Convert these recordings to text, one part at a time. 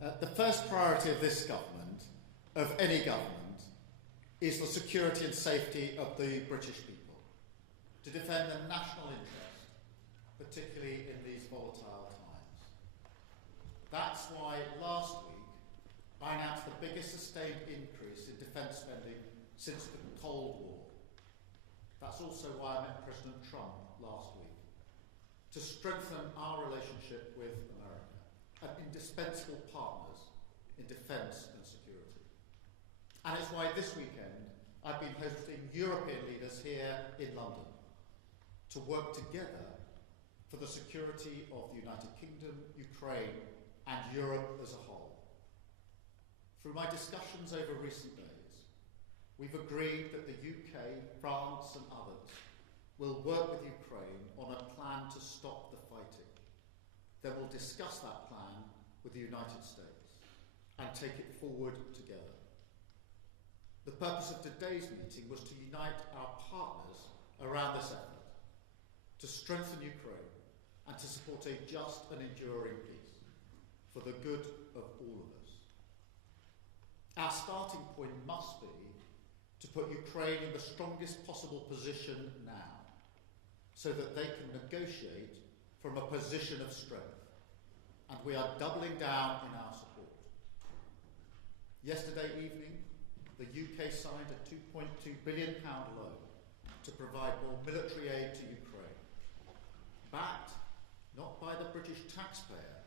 The first priority of this government, of any government, is the security and safety of the British people, to defend the national interest, particularly in these volatile times. That's why last week I announced the biggest sustained increase in defence spending since the Cold War. That's also why I met President Trump last week, to strengthen our relationship with America, and indispensable partners in defence and security. And it's why this weekend I've been hosting European leaders here in London to work together for the security of the United Kingdom, Ukraine, and Europe as a whole. Through my discussions over recent days, we've agreed that the UK, France, and others will work with Ukraine on a plan to stop the fighting. Then we'll discuss that plan with the United States and take it forward together. The purpose of today's meeting was to unite our partners around this effort, to strengthen Ukraine and to support a just and enduring peace for the good of all of us. Our starting point must be to put Ukraine in the strongest possible position now, so that they can negotiate from a position of strength, and we are doubling down in our support. Yesterday evening, the UK signed a £2.2 billion loan to provide more military aid to Ukraine, backed not by the British taxpayer,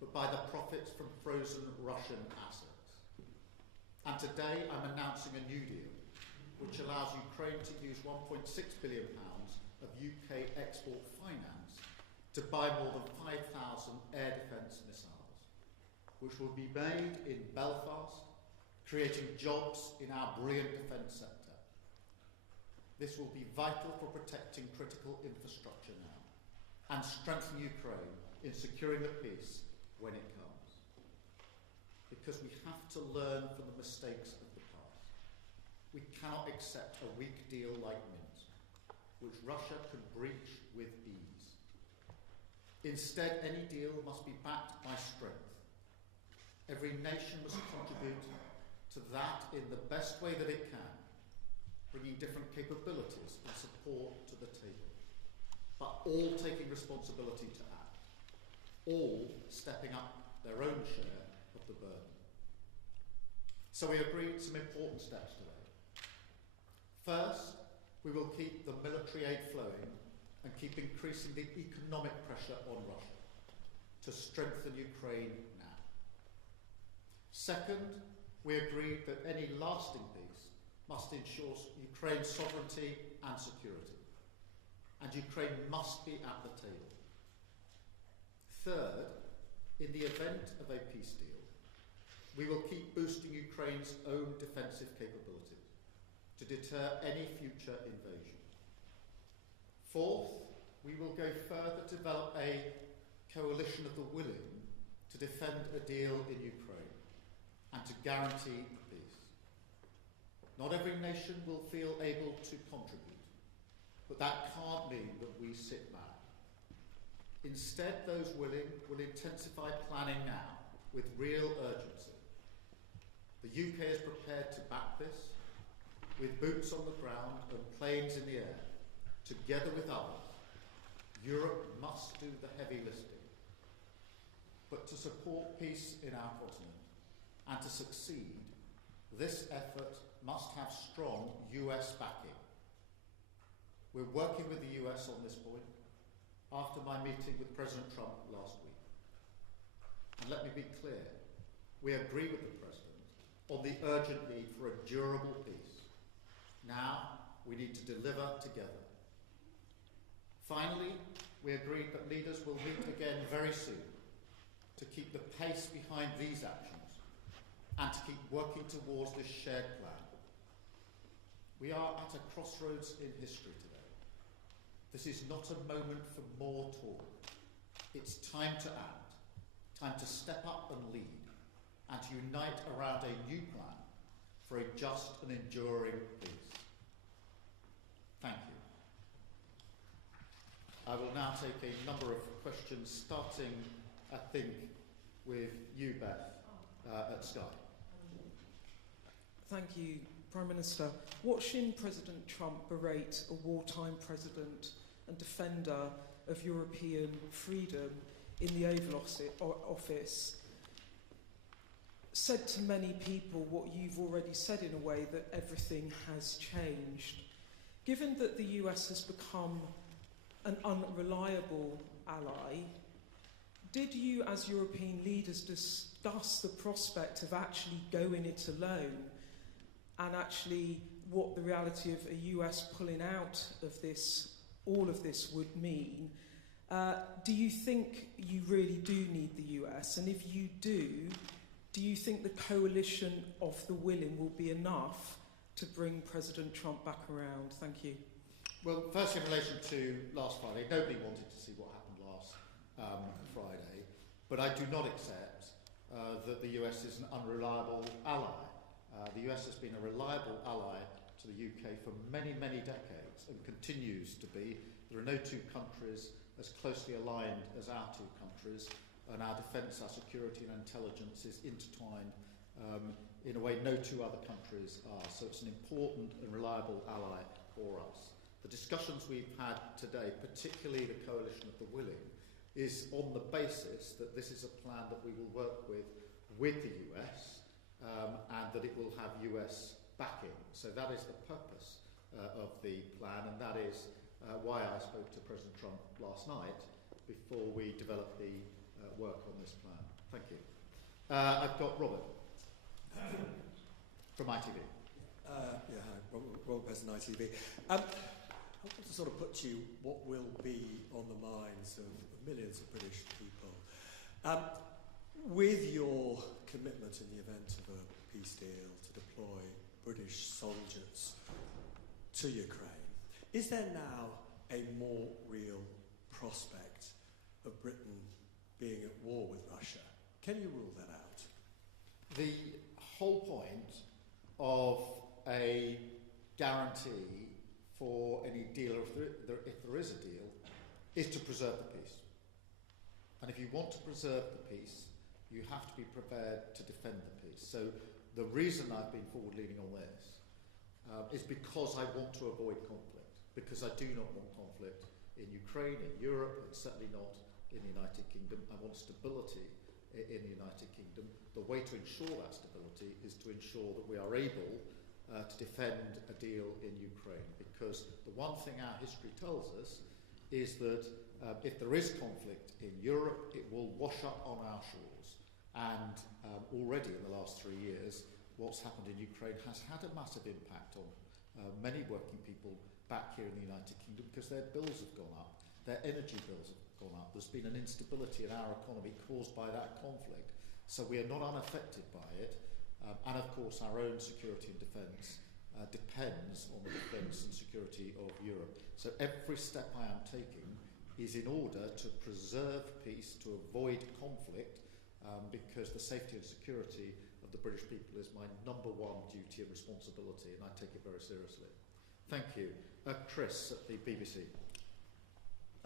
but by the profits from frozen Russian assets. And today I'm announcing a new deal, which allows Ukraine to use £1.6 billion of UK export finance to buy more than 5,000 air defence missiles, which will be made in Belfast, creating jobs in our brilliant defence sector. This will be vital for protecting critical infrastructure now and strengthen Ukraine in securing the peace when it comes. Because we have to learn from the mistakes of the past. We cannot accept a weak deal like Minsk, which Russia can breach with ease. Instead, any deal must be backed by strength. Every nation must contribute to that in the best way that it can, bringing different capabilities and support to the table, but all taking responsibility to act, all stepping up their own share of the burden. So we agreed some important steps today. First, we will keep the military aid flowing and keep increasing the economic pressure on Russia to strengthen Ukraine now. Second, we agreed that any lasting peace must ensure Ukraine's sovereignty and security, and Ukraine must be at the table. Third, in the event of a peace deal, we will keep boosting Ukraine's own defensive capabilities to deter any future invasion. Fourth, we will go further to develop a coalition of the willing to defend a deal in Ukraine and to guarantee peace. Not every nation will feel able to contribute, but that can't mean that we sit back. Instead, those willing will intensify planning now with real urgency. The UK is prepared to back this with boots on the ground and planes in the air. Together with others, Europe must do the heavy lifting. But to support peace in our continent and to succeed, this effort must have strong US backing. We're working with the US on this point after my meeting with President Trump last week. And let me be clear, we agree with the President on the urgent need for a durable peace. Now, we need to deliver together. Finally, we agreed that leaders will meet again very soon to keep the pace behind these actions and to keep working towards this shared plan. We are at a crossroads in history today. This is not a moment for more talk. It's time to act, time to step up and lead, and to unite around a new plan for a just and enduring peace. Thank you. I will now take a number of questions, starting, I think, with you, Beth, at Sky. Thank you, Prime Minister. Watching President Trump berate a wartime president and defender of European freedom in the Oval Office said to many people what you've already said in a way, that everything has changed. Given that the US has become an unreliable ally, did you as European leaders discuss the prospect of actually going it alone, and actually what the reality of a US pulling out of this, all of this, would mean? Do you think you really do need the US? And if you do you think the coalition of the willing will be enough to bring President Trump back around? Thank you. Well, first in relation to last Friday, nobody wanted to see what happened last Friday, but I do not accept that the US is an unreliable ally. The US has been a reliable ally to the UK for many, many decades and continues to be. There are no two countries as closely aligned as our two countries, and our defence, our security and intelligence is intertwined in a way no two other countries are. So it's an important and reliable ally for us. The discussions we've had today, particularly the Coalition of the Willing, is on the basis that this is a plan that we will work with the US and that it will have US backing. So that is the purpose of the plan, and that is why I spoke to President Trump last night before we developed the work on this plan. Thank you. I've got Robert from ITV. Hi, Robert President, ITV. I want to sort of put to you what will be on the minds of millions of British people. With your commitment in the event of a peace deal to deploy British soldiers to Ukraine, is there now a more real prospect of Britain being at war with Russia? Can you rule that out? The whole point of a guarantee for any deal, or if there is a deal, is to preserve the peace. And if you want to preserve the peace, you have to be prepared to defend the peace. So the reason I've been forward-leaning on this is because I want to avoid conflict, because I do not want conflict in Ukraine, in Europe, and certainly not in the United Kingdom. I want stability in the United Kingdom. The way to ensure that stability is to ensure that we are able to defend a deal in Ukraine, because the one thing our history tells us is that if there is conflict in Europe, it will wash up on our shores. And already in the last 3 years, what's happened in Ukraine has had a massive impact on many working people back here in the United Kingdom, because their bills have gone up, their energy bills have gone up. There's been an instability in our economy caused by that conflict. So we are not unaffected by it. And of course, our own security and defence depends on the defence and security of Europe. So every step I am taking is in order to preserve peace, to avoid conflict, because the safety and security of the British people is my number one duty and responsibility, and I take it very seriously. Thank you. Chris at the BBC.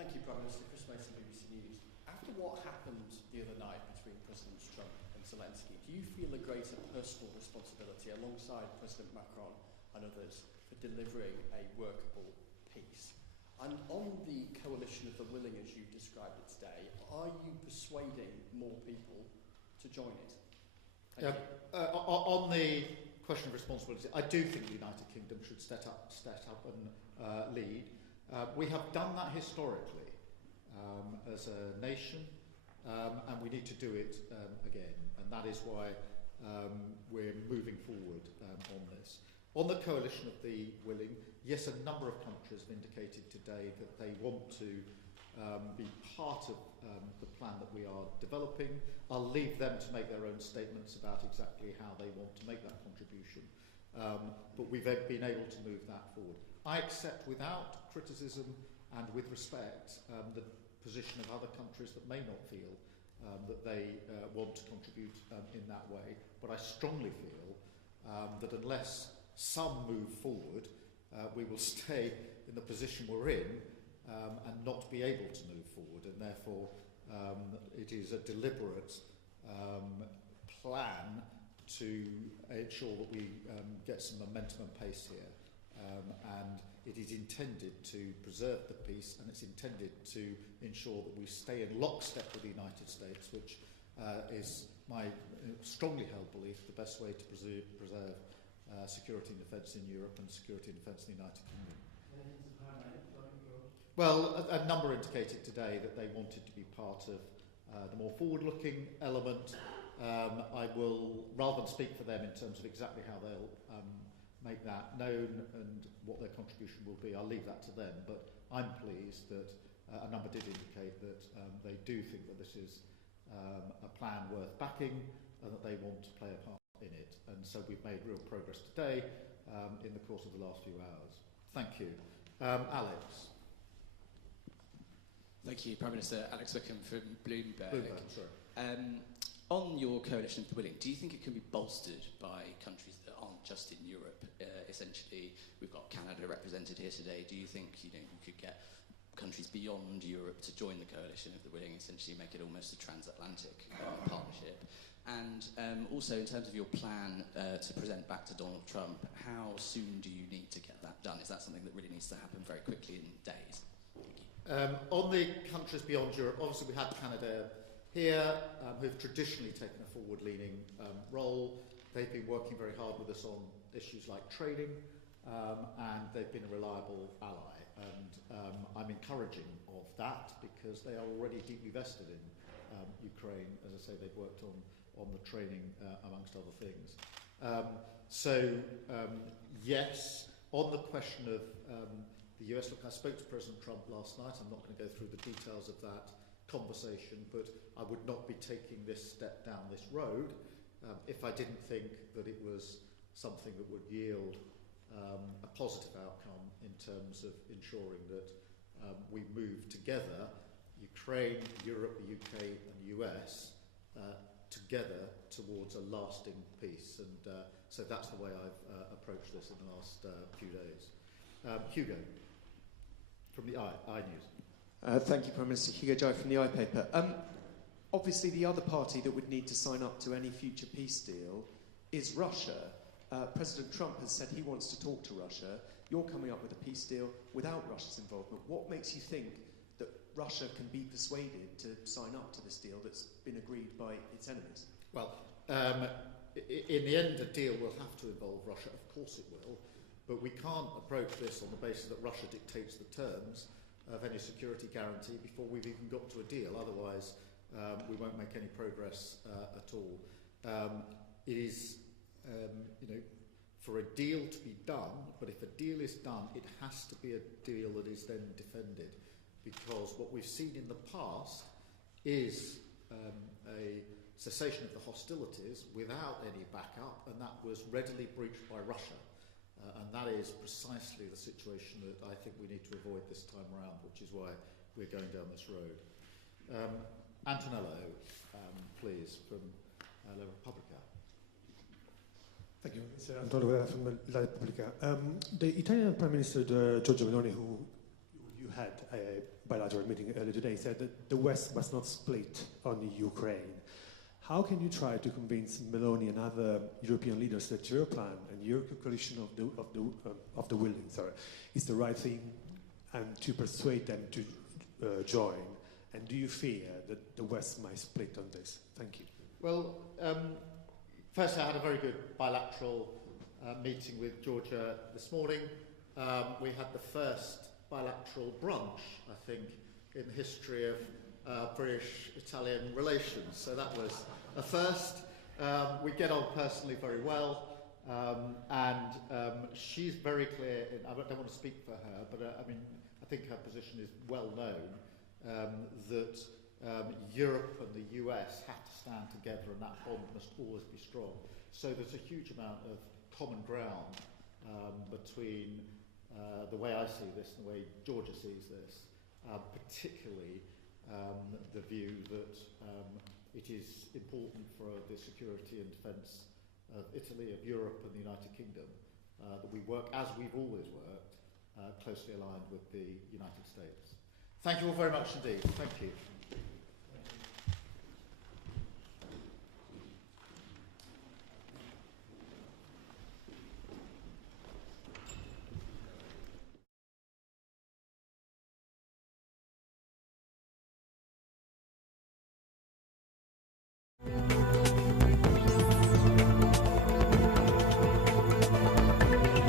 Thank you, Prime Minister. Chris Mason, BBC News. After what happened the other night between Presidents Trump and Zelensky, do you feel a greater personal responsibility alongside President Macron and others for delivering a workable peace? And on the coalition of the willing, as you've described it today, are you persuading more people to join it? Thank you. On the question of responsibility, I do think the United Kingdom should step up and lead. We have done that historically as a nation, and we need to do it again. And that is why we're moving forward on this. On the coalition of the willing, yes, a number of countries have indicated today that they want to be part of the plan that we are developing. I'll leave them to make their own statements about exactly how they want to make that contribution. But we've been able to move that forward. I accept without criticism and with respect the position of other countries that may not feel that they want to contribute in that way. But I strongly feel that unless some move forward, we will stay in the position we're in and not be able to move forward. And therefore, it is a deliberate plan to ensure that we get some momentum and pace here. And it is intended to preserve the peace, and it's intended to ensure that we stay in lockstep with the United States, which is my strongly held belief the best way to preserve security and defence in Europe and security and defence in the United Kingdom. Well, a number indicated today that they wanted to be part of the more forward-looking element. I will, rather than speak for them in terms of exactly how they'll make that known and what their contribution will be, I'll leave that to them. But I'm pleased that a number did indicate that they do think that this is a plan worth backing and that they want to play a part in it. And so we've made real progress today in the course of the last few hours. Thank you. Alex. Thank you, Prime Minister. Alex Wickham from Bloomberg. Sorry. On your coalition of the willing, do you think it can be bolstered by countries that aren't just in Europe? Essentially, we've got Canada represented here today. Do you think you could get countries beyond Europe to join the coalition of the willing, essentially make it almost a transatlantic partnership? And also, in terms of your plan to present back to Donald Trump, how soon do you need to get that done? Is that something that really needs to happen very quickly in days? On the countries beyond Europe, obviously we had Canada here, who've traditionally taken a forward-leaning role. They've been working very hard with us on issues like trading, and they've been a reliable ally. And I'm encouraging of that because they are already deeply vested in Ukraine. As I say, they've worked on the training, amongst other things. Yes, on the question of the US, look, I spoke to President Trump last night. I'm not going to go through the details of that conversation, but I would not be taking this step down this road if I didn't think that it was something that would yield a positive outcome in terms of ensuring that we move together, Ukraine, Europe, the UK and the US, together towards a lasting peace. And so that's the way I've approached this in the last few days. Hugo, from the iNews. Thank you, Prime Minister. Hugo Jai from the iPaper. Obviously, the other party that would need to sign up to any future peace deal is Russia. President Trump has said he wants to talk to Russia. You're coming up with a peace deal without Russia's involvement. What makes you think that Russia can be persuaded to sign up to this deal that's been agreed by its enemies? Well, in the end, a deal will have to involve Russia. Of course it will. But we can't approach this on the basis that Russia dictates the terms of any security guarantee before we've even got to a deal. Otherwise, we won't make any progress at all. It is, for a deal to be done, but if a deal is done, it has to be a deal that is then defended. Because what we've seen in the past is a cessation of the hostilities without any backup, and that was readily breached by Russia. And that is precisely the situation that I think we need to avoid this time around, which is why we're going down this road. Antonello, please, from La Repubblica. Thank you. It's Antonello Guerra from La Repubblica. The Italian Prime Minister, Giorgia Meloni, who you had a bilateral meeting earlier today, said that the West must not split on Ukraine. How can you try to convince Meloni and other European leaders that your plan and your coalition of the willing, is the right thing, and to persuade them to join? And do you fear that the West might split on this? Thank you. Well, first I had a very good bilateral meeting with Georgia this morning. We had the first bilateral brunch, I think, in the history of British-Italian relations. So that was a first. We get on personally very well, and she's very clear. I don't want to speak for her, but I think her position is well known, that Europe and the US have to stand together, and that bond must always be strong. So there's a huge amount of common ground between the way I see this and the way Georgia sees this, particularly the view that it is important for the security and defence of Italy, of Europe and the United Kingdom that we work, as we've always worked, closely aligned with the United States. Thank you all very much indeed. Thank you.